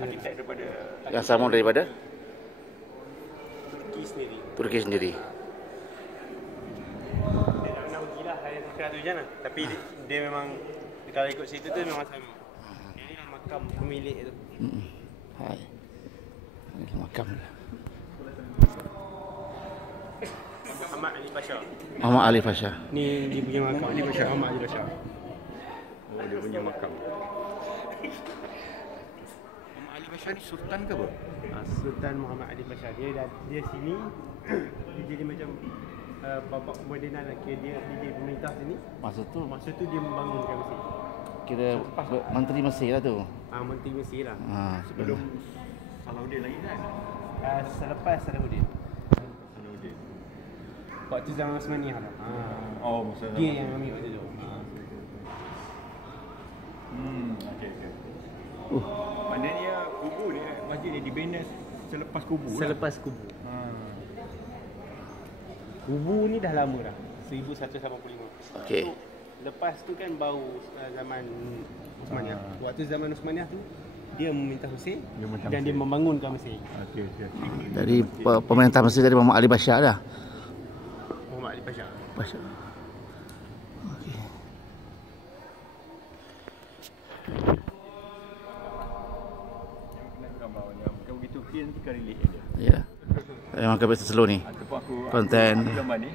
Arkitek daripada Yang sama daripada Turki sendiri. Dia nak pergi lah Hayat Fikra tu je lah. Tapi dia memang kalau ikut situ tu memang sama. Ini lah makam pemilik tu. Hai. Ini makam dia. Muhammad Ali Pasha. Muhammad Ali Pasha. Ni dia punya makam Ali Pasha. Muhammad Ali Pasha. Oh, dia punya makam. Muhammad Ali Pasha ni sultan ke apa? Sultan Muhammad Ali Pasha. Dia sini dia jadi macam bapak kemodenan lah. Dia pemerintah sini. Masa tu dia membangunkan Mesir. kira menteri Mesir lah tu. Menteri Mesir lah. Sebelum Salahuddin lagi kan? Selepas Salahuddin. Waktu zaman Osmaniyah lah. Oh, masa Dia yang ambil waktu tu. Okey. Maknanya kubur ni, masjid ni dibina selepas kubur. Selepas kubur. Kubur ni dah lama dah. 1185. Okey. Lepas tu kan baru zaman Osmaniyah. Waktu zaman Osmaniyah tu dia meminta Mesir dan dia membangunkan Mesir. Okey. Dari pemerintah Mesir dari Muhammad Ali Pasha dah. Muhammad Ali Pasha. Pasha. Okey. Bukan begitu clear nanti kan relate dia. Ya. Memang kami slow ni. Ataupun aku Konten. gambar ni